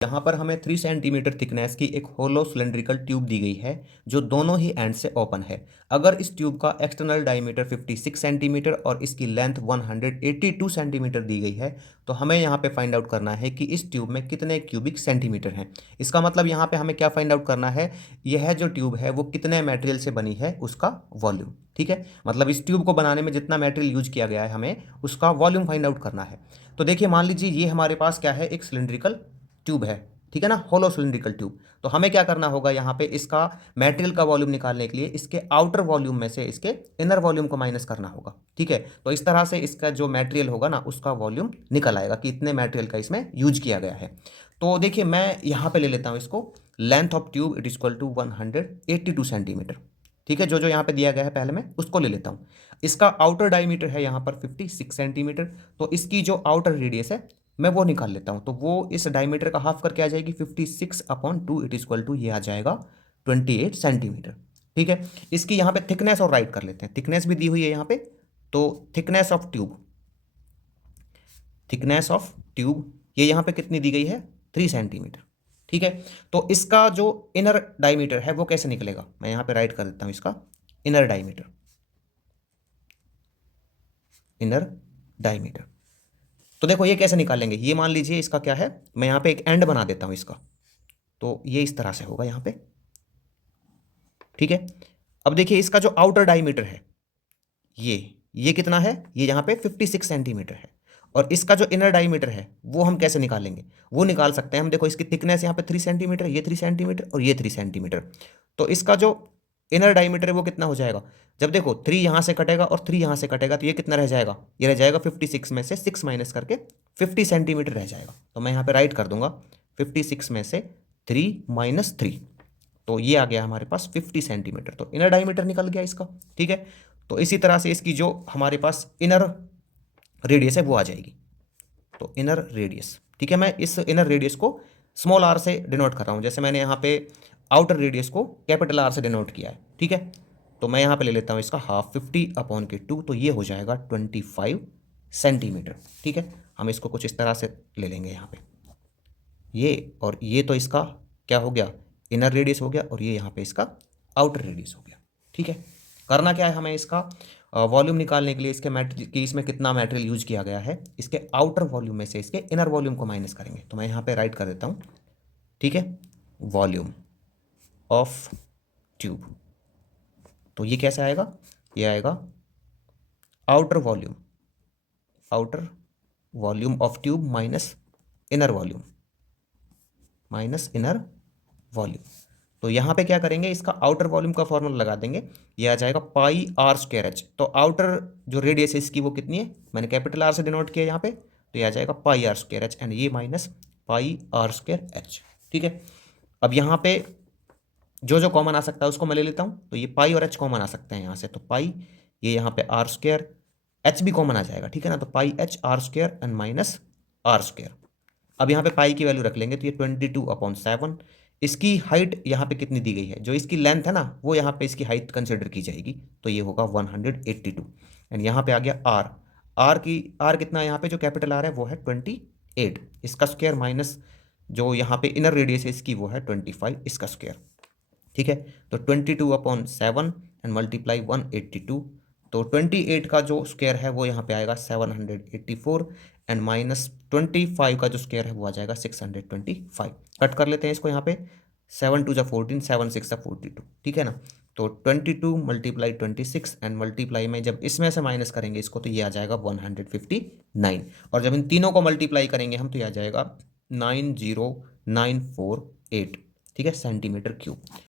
यहाँ पर हमें 3 सेंटीमीटर थिकनेस की एक होलो सिलेंड्रिकल ट्यूब दी गई है जो दोनों ही एंड से ओपन है। अगर इस ट्यूब का एक्सटर्नल डायमीटर 56 सेंटीमीटर और इसकी लेंथ 182 सेंटीमीटर दी गई है तो हमें यहाँ पे फाइंड आउट करना है कि इस ट्यूब में कितने क्यूबिक सेंटीमीटर हैं। इसका मतलब यहाँ पे हमें क्या फाइंड आउट करना है, यह जो ट्यूब है वो कितने मटेरियल से बनी है उसका वॉल्यूम। ठीक है, मतलब इस ट्यूब को बनाने में जितना मटेरियल यूज किया गया है हमें उसका वॉल्यूम फाइंड आउट करना है। तो देखिए मान लीजिए ये हमारे पास क्या है, एक सिलेंड्रिकल ट्यूब है, ठीक है ना, होलो सिलिंड्रिकल ट्यूब। तो हमें क्या करना होगा, यहाँ पे इसका मटेरियल का वॉल्यूम निकालने के लिए इसके आउटर वॉल्यूम में से इसके इनर वॉल्यूम को माइनस करना होगा। ठीक है, तो इस तरह से इसका जो मटेरियल होगा ना उसका वॉल्यूम निकल आएगा कि इतने मटेरियल का इसमें यूज किया गया है। तो देखिए मैं यहाँ पे ले लेता हूँ इसको, length of tube it equal to 182 centimetre. ठीक है, जो जो यहाँ पे दिया गया है पहले मैं उसको ले लेता हूँ। इसका आउटर डायमीटर है यहाँ पर 56 सेंटीमीटर, तो इसकी जो आउटर रेडियस है मैं वो निकाल लेता हूँ। तो वो इस डायमीटर का हाफ करके आ जाएगी 56/2 इट इक्वल टू ये आ जाएगा 28 सेंटीमीटर। ठीक है, इसकी यहाँ पे थिकनेस और राइट कर लेते हैं, थिकनेस भी दी हुई है यहाँ पे। तो thickness of tube, thickness of tube ये यहाँ पे कितनी दी गई है, 3 सेंटीमीटर। ठीक है, तो इसका जो इनर डायमीटर है वो कैसे निकलेगा, मैं यहाँ पे राइट कर देता हूँ इसका इनर डायमीटर, इनर डायमीटर। तो देखो ये कैसे निकालेंगे, ये मान लीजिए इसका क्या है, मैं यहाँ पे एक एंड बना देता हूँ इसका, तो ये इस तरह से होगा यहाँ पे। ठीक है, अब देखिए इसका जो आउटर डायमीटर है ये कितना है, ये यहाँ पे 56 सेंटीमीटर है। और इसका जो इनर डायमीटर है वो हम कैसे निकालेंगे, वो निकाल सकते हैं हम। देखो इसकी थिकनेस यहाँ पे 3 सेंटीमीटर, ये 3 सेंटीमीटर और ये 3 सेंटीमीटर। तो इसका जो इनर डायमीटर है वो कितना हो जाएगा, जब देखो 3 यहाँ से कटेगा और 3 यहाँ से कटेगा तो ये कितना रह जाएगा, ये रह जाएगा 56 में से 6 माइनस करके 50 सेंटीमीटर रह जाएगा। तो मैं यहाँ पे राइट कर दूंगा 56 में से 3 माइनस 3, तो ये आ गया हमारे पास 50 सेंटीमीटर। तो इनर डायमीटर निकल गया इसका। ठीक है, तो इसी तरह से इसकी जो हमारे पास इनर रेडियस है वो आ जाएगी, तो इनर रेडियस। ठीक है, मैं इस इनर रेडियस को स्मॉल आर से डिनोट कर रहा हूँ, जैसे मैंने यहाँ पे आउटर रेडियस को कैपिटल आर से डिनोट किया है। ठीक है, तो मैं यहाँ पे ले लेता हूँ इसका हाफ 50/2, तो ये हो जाएगा 25 सेंटीमीटर। ठीक है, हम इसको कुछ इस तरह से ले लेंगे यहाँ पे, ये और ये तो इसका क्या हो गया, इनर रेडियस हो गया, और ये यहाँ पे इसका आउटर रेडियस हो गया। ठीक है, करना क्या है हमें, इसका वॉल्यूम निकालने के लिए इसके कि इसमें कितना मटेरियल यूज किया गया है, इसके आउटर वॉल्यूम में से इसके इनर वॉल्यूम को माइनस करेंगे। तो मैं यहाँ पे राइट कर देता हूँ। ठीक है, वॉल्यूम ऑफ ट्यूब, तो ये कैसे आएगा, ये आएगा outer volume, outer volume of tube minus inner volume, minus inner volume. तो यहाँ पे क्या करेंगे, इसका आउटर वॉल्यूम का फॉर्मूला लगा देंगे, ये आ जाएगा पाई आर स्क्वायर एच। तो आउटर जो रेडियस है इसकी वो कितनी है, मैंने कैपिटल आर से डिनोट किया यहाँ पे, तो ये आ जाएगा pi r square h and ये minus pi r square h. ठीक है, अब यहाँ पे जो जो कॉमन आ सकता है उसको मैं ले लेता हूँ, तो ये पाई और एच कॉमन आ सकते हैं यहाँ से, तो पाई, ये यहाँ पे आर स्क्वायर, एच भी कॉमन आ जाएगा। ठीक है ना, तो pi H R square and minus R square. अब यहाँ पे पाई की वैल्यू रख लेंगे, तो ये 22/7। इसकी हाइट यहाँ पे कितनी दी गई है, जो इसकी लेंथ है ना वो यहाँ पे इसकी हाइट कंसिडर की जाएगी, तो ये होगा 182। एंड यहाँ पे आ गया आर, आर कितना है यहाँ पे, जो कैपिटल आर है वो है 28, इसका स्क्वायर माइनस जो यहाँ पे इनर रेडियस है इसकी वो है 25, इसका स्क्वायर। ठीक है, तो 22/7 एंड मल्टीप्लाई 182, तो 28 का जो स्क्वायर है वो यहाँ पे आएगा 784 एंड माइनस 25 का जो स्क्वायर है वो आ जाएगा 625। कट कर लेते हैं इसको यहाँ पे, 7 2 14, 7 6 42। ठीक है ना, तो 22 मल्टीप्लाई 26 एंड मल्टीप्लाई में जब इसमें से माइनस करेंगे इसको तो ये आ जाएगा 159, और जब इन तीनों को मल्टीप्लाई करेंगे हम तो ये आ जाएगा 90948। ठीक है, सेंटीमीटर क्यूब।